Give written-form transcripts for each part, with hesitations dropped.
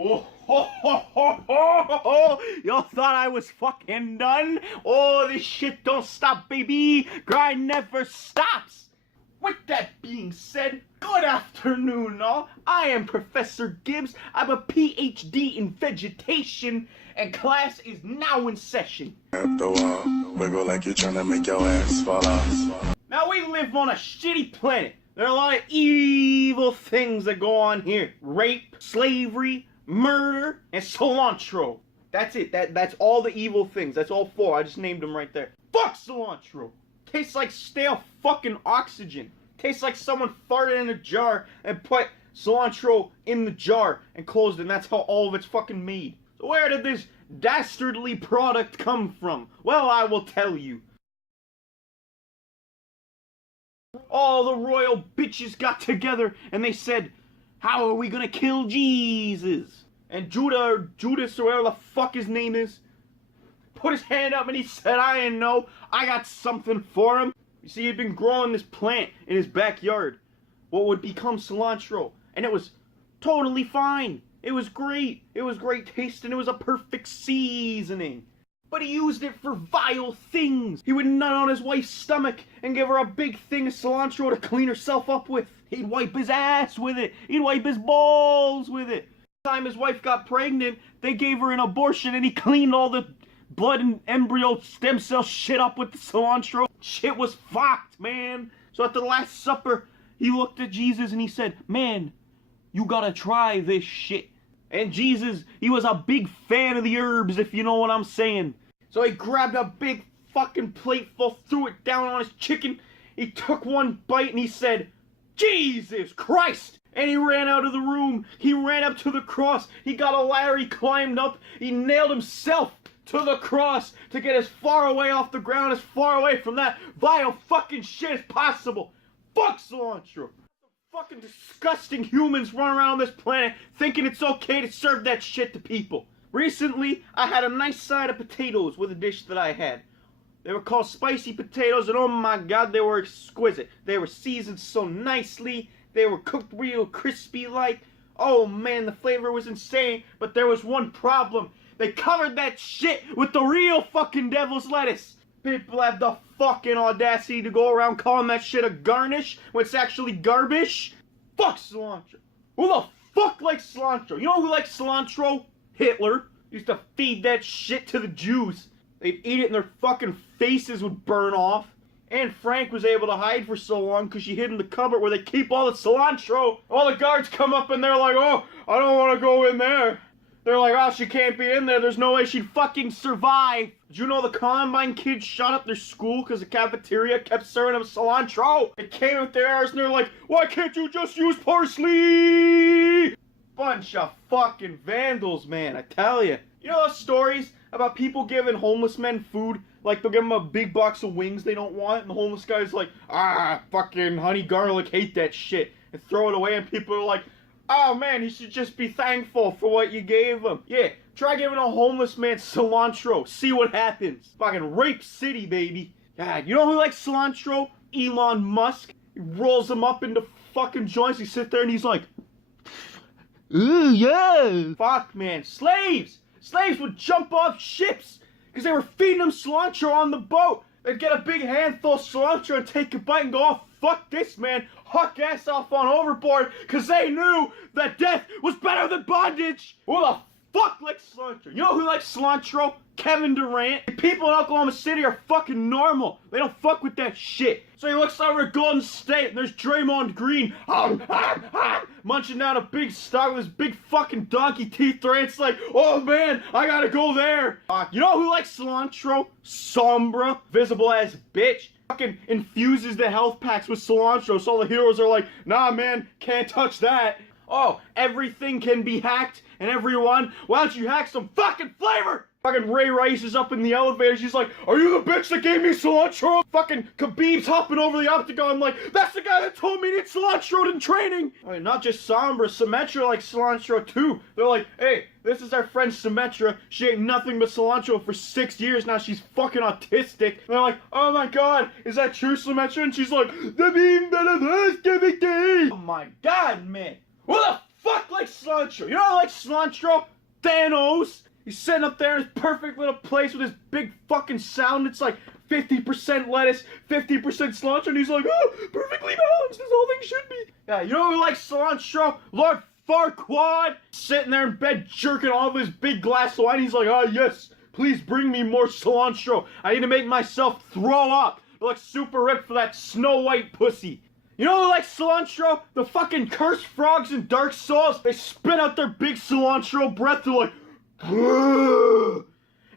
Oh, ho, ho, ho, ho, ho. Y'all thought I was fucking done? Oh, this shit don't stop, baby. Grind never stops. With that being said, good afternoon, all. I am Professor Gibbs. I'm a PhD in vegetation, and class is now in session. Up the wall, wiggle like you're trying to make your ass fall off. Now, we live on a shitty planet. There are a lot of evil things that go on here. Rape, slavery, murder, and cilantro. That's it. That's all the evil things. That's all four. I just named them right there. Fuck cilantro. Tastes like stale fucking oxygen. Tastes like someone farted in a jar and put cilantro in the jar and closed it, and that's how all of it's fucking made. So where did this dastardly product come from? Well, I will tell you. All the royal bitches got together and they said, how are we gonna kill Jesus? And Judas, or whatever the fuck his name is, put his hand up and he said, I didn't know, I got something for him. You see, he'd been growing this plant in his backyard, what would become cilantro, and it was totally fine. It was great. It was great tasting. It was a perfect seasoning. But he used it for vile things. He would nut on his wife's stomach and give her a big thing of cilantro to clean herself up with. He'd wipe his ass with it. He'd wipe his balls with it. The time his wife got pregnant, they gave her an abortion and he cleaned all the blood and embryo stem cell shit up with the cilantro. Shit was fucked, man. So at the Last Supper, he looked at Jesus and he said, man, you gotta try this shit. And Jesus, he was a big fan of the herbs, if you know what I'm saying. So he grabbed a big fucking plateful, threw it down on his chicken. He took one bite and he said, Jesus Christ! And he ran out of the room. He ran up to the cross. He got a ladder, he climbed up. He nailed himself to the cross to get as far away off the ground, as far away from that vile fucking shit as possible. Fuck cilantro. Fucking disgusting humans run around this planet thinking it's okay to serve that shit to people. Recently, I had a nice side of potatoes with a dish that I had. They were called spicy potatoes, and oh my god, they were exquisite. They were seasoned so nicely. They were cooked real crispy like. Oh man, the flavor was insane, but there was one problem. They covered that shit with the real fucking devil's lettuce. People have the fucking audacity to go around calling that shit a garnish when it's actually garbage. Fuck cilantro. Who the fuck likes cilantro? You know who likes cilantro? Hitler. Used to feed that shit to the Jews. They'd eat it and their fucking faces would burn off. Anne Frank was able to hide for so long because she hid in the cupboard where they keep all the cilantro. All the guards come up and they're like, oh, I don't want to go in there. They're like, oh, she can't be in there. There's no way she'd fucking survive. Did you know the Columbine kids shot up their school because the cafeteria kept serving them cilantro? They came with their arse and they're like, why can't you just use parsley? Bunch of fucking vandals, man, I tell you. You know those stories about people giving homeless men food? Like, they'll give them a big box of wings they don't want, and the homeless guy's like, fucking honey garlic, hate that shit, and throw it away, and people are like, oh man, he should just be thankful for what you gave him. Yeah, try giving a homeless man cilantro. See what happens. Fucking rape city, baby. God, you know who likes cilantro? Elon Musk. He rolls them up into fucking joints. He sits there and he's like, ooh, yeah. Fuck, man. Slaves. Slaves would jump off ships because they were feeding them cilantro on the boat. They'd get a big handful of cilantro and take a bite and go, oh, fuck this, man. Huck ass off on overboard because they knew that death was better than bondage. Who the fuck likes cilantro? You know who likes cilantro? Kevin Durant. The people in Oklahoma City are fucking normal. They don't fuck with that shit. So he looks over at Golden State and there's Draymond Green munching down a big stock with his big fucking donkey teeth. Durant's like, oh man, I gotta go there. You know who likes cilantro? Sombra, visible ass bitch. Fucking infuses the health packs with cilantro, so all the heroes are like, nah man, can't touch that. Oh, everything can be hacked, and everyone, why don't you hack some fucking flavor? Fucking Ray Rice is up in the elevator, she's like, are you the bitch that gave me cilantro? Fucking Khabib's hopping over the octagon like, that's the guy that told me to eat cilantro in training. I mean, not just Sombra, Symmetra likes cilantro too. They're like, hey, this is our friend Symmetra. She ate nothing but cilantro for 6 years now. She's fucking autistic. And they're like, oh my god, is that true, Symmetra? And she's like, oh my god, man. Who the fuck like cilantro? You know I like cilantro? Thanos. He's sitting up there in his perfect little place with his big fucking sound. It's like 50% lettuce, 50% cilantro, and he's like, oh, perfectly balanced, as all things should be. Yeah, you know who likes cilantro? Lord Farquaad, sitting there in bed jerking off his big glass of wine. He's like, oh yes, please bring me more cilantro. I need to make myself throw up. I look super ripped for that Snow White pussy. You know who likes cilantro? The fucking cursed frogs in Dark Souls. They spit out their big cilantro breath. They're like, ugh.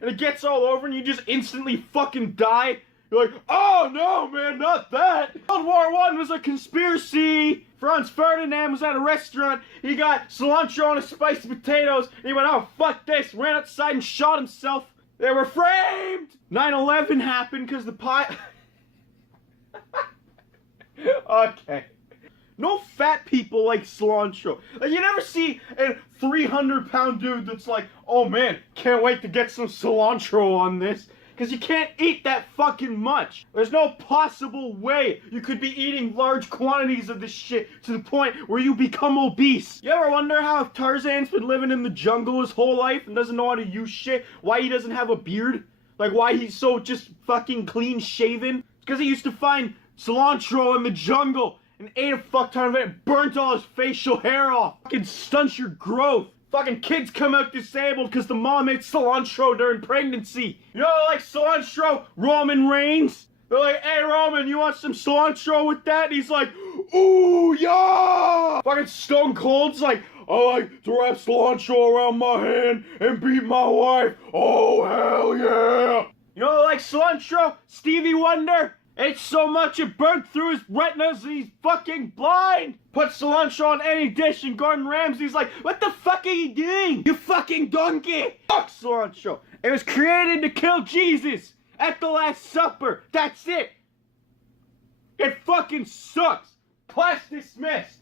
And it gets all over and you just instantly fucking die. You're like, oh no, man, not that. World War I was a conspiracy. Franz Ferdinand was at a restaurant. He got cilantro on his spiced potatoes. And he went, oh, fuck this. Ran outside and shot himself. They were framed. 9/11 happened because the pie... Okay. No fat people like cilantro. Like, you never see a 300-pound dude that's like, oh man, can't wait to get some cilantro on this. Because you can't eat that fucking much. There's no possible way you could be eating large quantities of this shit to the point where you become obese. You ever wonder how if Tarzan's been living in the jungle his whole life and doesn't know how to use shit, why he doesn't have a beard? Like, why he's so just fucking clean shaven? It's because he used to find cilantro in the jungle and ate a fuck ton of it and burnt all his facial hair off. Fucking stunts your growth. Fucking kids come out disabled because the mom ate cilantro during pregnancy. You know, like cilantro, Roman Reigns. They're like, hey Roman, you want some cilantro with that? And he's like, ooh, yeah! Fucking Stone Cold's like, I like to wrap cilantro around my hand and beat my wife. Oh, hell yeah! You know, like cilantro, Stevie Wonder. Ate so much it burnt through his retinas and he's fucking blind. Put cilantro on any dish and Gordon Ramsay's like, what the fuck are you doing? You fucking donkey. Fuck cilantro. It was created to kill Jesus at the Last Supper. That's it. It fucking sucks. Class dismissed.